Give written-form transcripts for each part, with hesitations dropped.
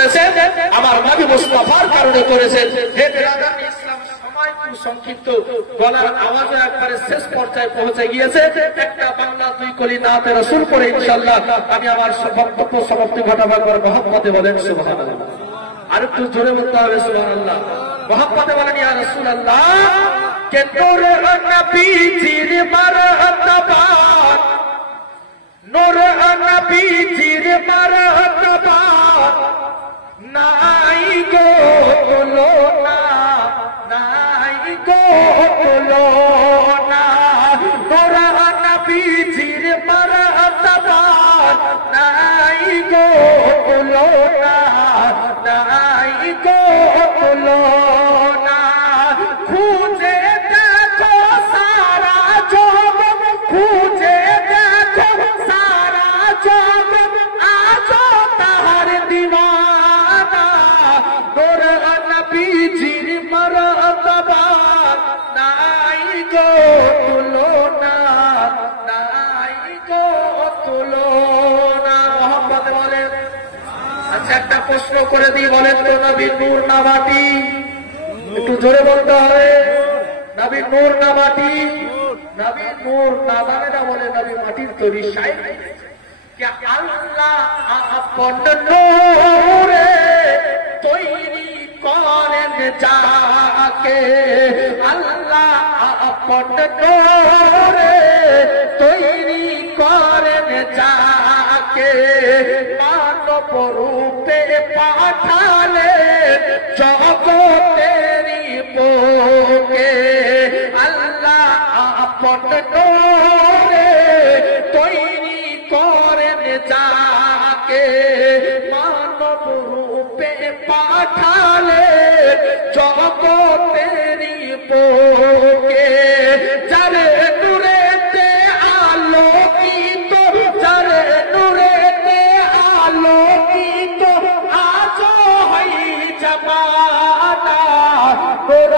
করেছেন আমার নবী মুস্তাফার কারণে করেছেন। হে বিরাদার ইসলাম, সময় খুব সংক্ষিপ্ত, গলার আওয়াজও একবারে শেষ পর্যায়ে পৌঁছে গিয়েছে। একটা বাংলা দুই কলি নাতে রাসূল করে ইনশাআল্লাহ আমি আমার বক্তব্য সমাপ্তি ঘটাবার পর মোহাম্মদে বলেন সুবহানাল্লাহ। আর একটু জোরে বলতে হবে সুবহানাল্লাহ। মোহাম্মদে বলেন ইয়া রাসূলুল্লাহ কে নূর নবীজির মারহাবা, নূর নবীজির মারহাবা নাই গো তুলনা, নাই গো তুলনা, নূর নবীজির মারহাবা নাই গো তুলনা, নাই গো তুলনা। খুঁজে দেখো সারা জগৎ, খুঁজে দেখো সারা জগৎ, আজো তাহার দিওয়ানা, নূর নবীজির মারহাবা নাই গো তুলনা, নাই গো তুলনা। মোহাম্মদ বলেন। আচ্ছা একটা প্রশ্ন করে দিই, বলেন তো নবীর নূর না মাটি? একটু জোরে বলতে হবে। নবীর নূর না মাটি? নবীর নূর না জানে না বলে নবী মাটির তৈরি। আল্লাহ আপন নূরে তৈরি করেন যাকে, আল্লাহ আপন নূরে তৈরি করেন যাকে, মানব রূপে পাঠালে জগতেরি বুকে, আল্লাহ আপন নূরে তৈরি করেন যাকে, মানব রূপে পাঠালে জগতেরি বুকে, যারে নূরেতে আলোকিত, যারে নূরেতে আলোকিত আজো হই জামানা, নূর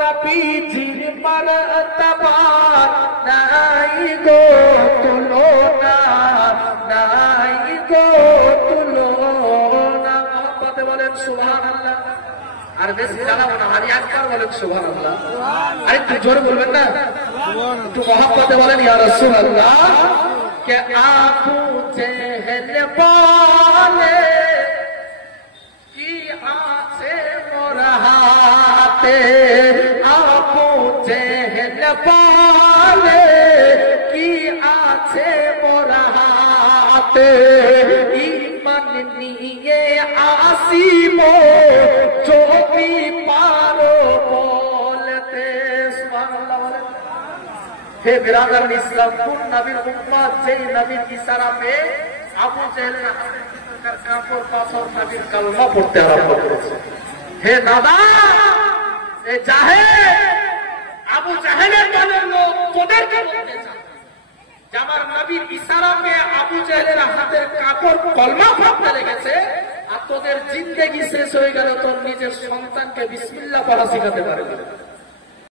নবীজির মারহাবা নাই গো তুলনা, নাই গো তুলনা। মোহাম্মদে বলেন সুবহানাল্লাহ। আর বেশি জানাবো না, আর একবার বলেন সুবহানাল্লাহ। আর একটু জোরে বলবেন না, একটু মোহাম্মদে বলেন ইয়া রাসূলুল্লাহ কে আবু জেহেল বলে কি আছে মোর হাতে, আবু জেহেল বলে কি আছে মোর হাতে, ঈমান নিয়ে আসিব যদি পারো বলতে। সুবহানাল্লাহ বলেন। হে বিরাদার ইসলাম, কোন নবীর উম্মত যেই নবীর ইশারা পেয়ে আবু জেহেলের কাপড় কাপড় নবীর কালমা পড়তে আরম্ভ করেছে। হে দাদা, এ জাহেল, আবু জাহেলের দলের লোক তোদেরকে বলতে চায় যে আমার নবীর ইশারা পেয়ে আবু জেহেলের হাতের কাপড় কলমা পড়তে লেগেছে, আর তোদের জিন্দেগি শেষ হয়ে গেল, তোর নিজের সন্তানকে বিসমিল্লাহ পড়া শিখাতে পারবে।